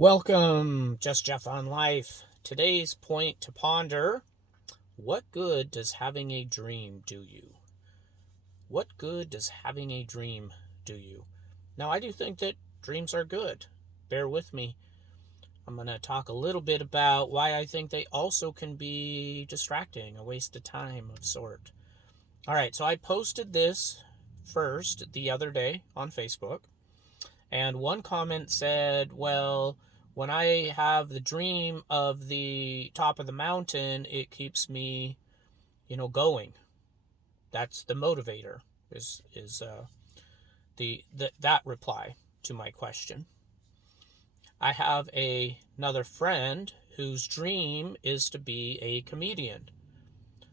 Welcome, Just Jeff on Life. Today's point to ponder: what good does having a dream do you? What good does having a dream do you? Now, I do think that dreams are good. Bear with me. I'm going to talk a little bit about why I think they also can be distracting, a waste of time of sort. All right, so I posted this first the other day on Facebook. And one comment said, well, when I have the dream of the top of the mountain, it keeps me, going. That's the motivator, that reply to my question. I have another friend whose dream is to be a comedian.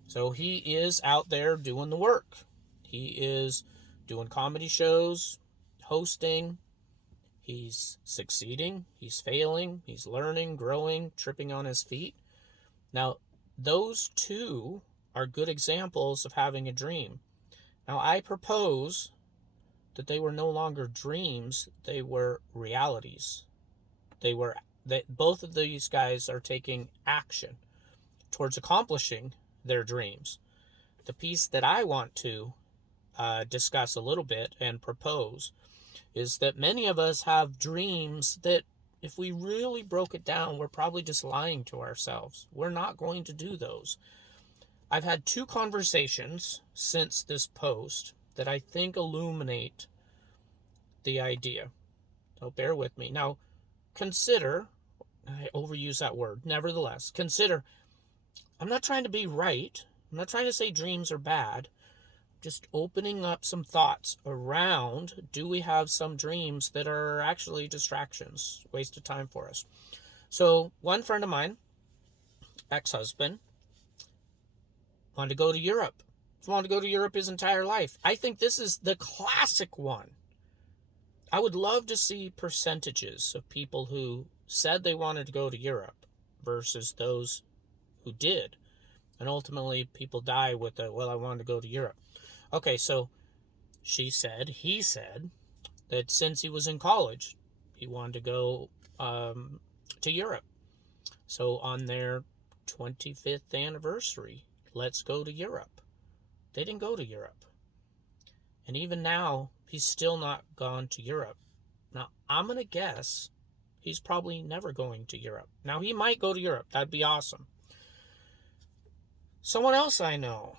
So he is out there doing the work. He is doing comedy shows, hosting. He's succeeding, he's failing, he's learning, growing, tripping on his feet. Now, those two are good examples of having a dream. Now, I propose that they were no longer dreams, they were realities. Both of these guys are taking action towards accomplishing their dreams. The piece that I want to discuss a little bit and propose is that many of us have dreams that, if we really broke it down, we're probably just lying to ourselves. We're not going to do those. I've had two conversations since this post that I think illuminate the idea. So bear with me. Now, consider, I overuse that word, nevertheless, consider, I'm not trying to be right. I'm not trying to say dreams are bad. Just opening up some thoughts around, do we have some dreams that are actually distractions, waste of time for us? So one friend of mine, ex-husband, wanted to go to Europe. He wanted to go to Europe his entire life. I think this is the classic one. I would love to see percentages of people who said they wanted to go to Europe versus those who did. And ultimately people die with I wanted to go to Europe. Okay, so he said that since he was in college, he wanted to go to Europe. So on their 25th anniversary, let's go to Europe. They didn't go to Europe. And even now, he's still not gone to Europe. Now, I'm going to guess he's probably never going to Europe. Now, he might go to Europe. That'd be awesome. Someone else I know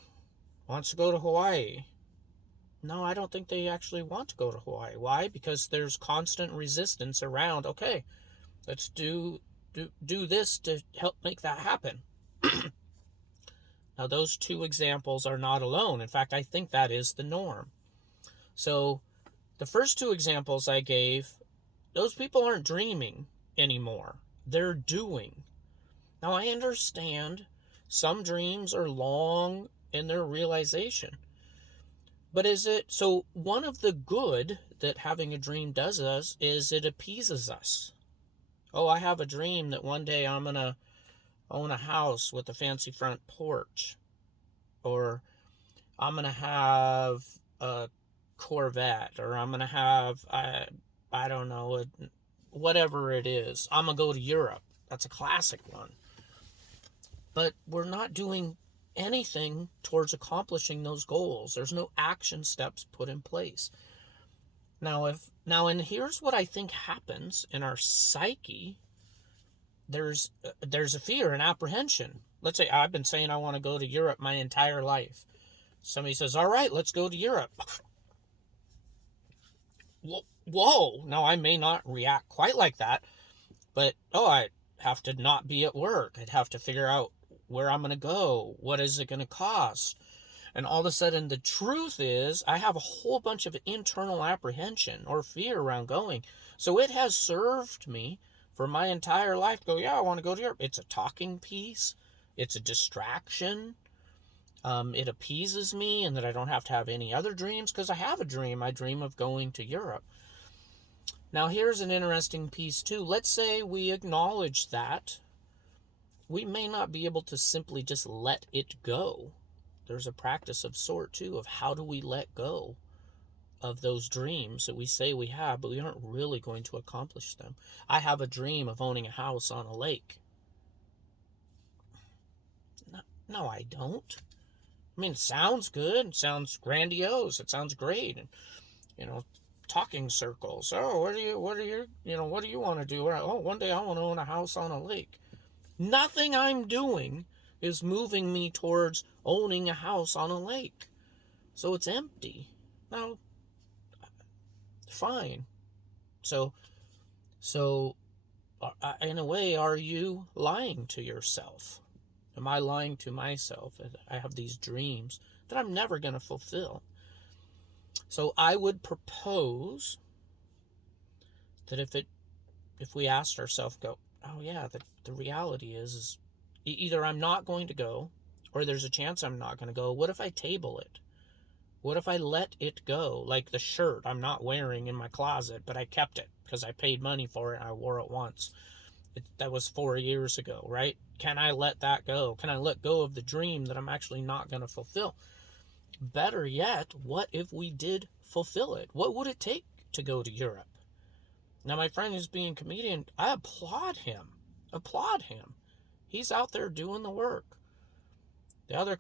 wants to go to Hawaii. No, I don't think they actually want to go to Hawaii. Why? Because there's constant resistance around, okay, let's do this to help make that happen. Now, those two examples are not alone. In fact, I think that is the norm. So the first two examples I gave, those people aren't dreaming anymore. They're doing. Now, I understand some dreams are long in their realization. But so one of the good that having a dream does us is it appeases us. Oh, I have a dream that one day I'm going to own a house with a fancy front porch. Or I'm going to have a Corvette. Or I'm going to have, I don't know, whatever it is. I'm going to go to Europe. That's a classic one. But we're not doing anything towards accomplishing those goals. There's no action steps put in place. And here's what I think happens in our psyche. There's a fear and apprehension. Let's say I've been saying I want to go to Europe my entire life. Somebody says, all right, let's go to Europe. Whoa. Now, I may not react quite like that, but, I have to not be at work. I'd have to figure out where I'm going to go. What is it going to cost? And all of a sudden, the truth is, I have a whole bunch of internal apprehension or fear around going. So it has served me for my entire life to go, I want to go to Europe. It's a talking piece. It's a distraction. It appeases me, and that I don't have to have any other dreams, because I have a dream. I dream of going to Europe. Now, here's an interesting piece, too. Let's say we acknowledge that. We may not be able to simply just let it go. There's a practice of sort, too, of how do we let go of those dreams that we say we have, but we aren't really going to accomplish them. I have a dream of owning a house on a lake. No, I don't. I mean, it sounds good. It sounds grandiose. It sounds great. And, talking circles. Oh, what do you want to do? Oh, one day I want to own a house on a lake. Nothing I'm doing is moving me towards owning a house on a lake. So it's empty. Now, fine. So, in a way, are you lying to yourself? Am I lying to myself? I have these dreams that I'm never going to fulfill. So I would propose that if we asked ourselves, oh yeah, the reality is either I'm not going to go, or there's a chance I'm not going to go. What if I table it? What if I let it go? Like the shirt I'm not wearing in my closet, but I kept it because I paid money for it and I wore it once. That was 4 years ago, right? Can I let that go? Can I let go of the dream that I'm actually not going to fulfill? Better yet, what if we did fulfill it? What would it take to go to Europe? Now, my friend who's being a comedian, I applaud him. He's out there doing the work. The other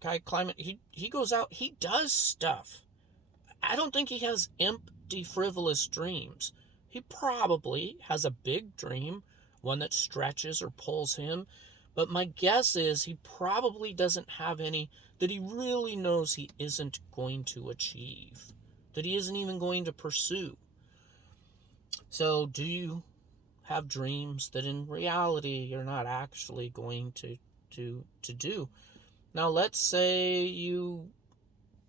guy, Climate, he goes out, he does stuff. I don't think he has empty, frivolous dreams. He probably has a big dream, one that stretches or pulls him. But my guess is he probably doesn't have any that he really knows he isn't going to achieve, that he isn't even going to pursue. So do you have dreams that in reality you're not actually going to do? Now, let's say you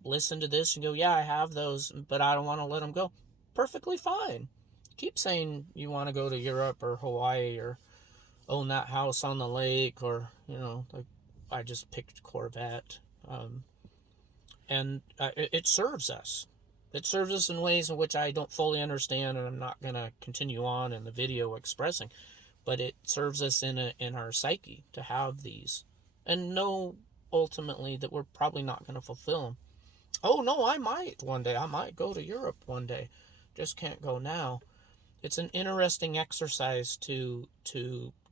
listen to this and go, yeah, I have those, but I don't want to let them go. Perfectly fine. Keep saying you want to go to Europe or Hawaii or own that house on the lake, or, like I just picked Corvette. And it serves us. It serves us in ways in which I don't fully understand, and I'm not going to continue on in the video expressing. But it serves us in our psyche to have these, and know ultimately that we're probably not going to fulfill them. Oh no, I might one day. I might go to Europe one day. Just can't go now. It's an interesting exercise to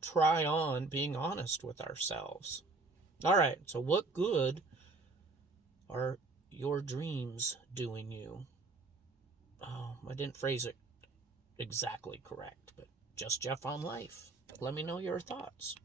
try on being honest with ourselves. All right, so what good are your dreams doing you? Oh, I didn't phrase it exactly correct, but just Jeff on life. Let me know your thoughts.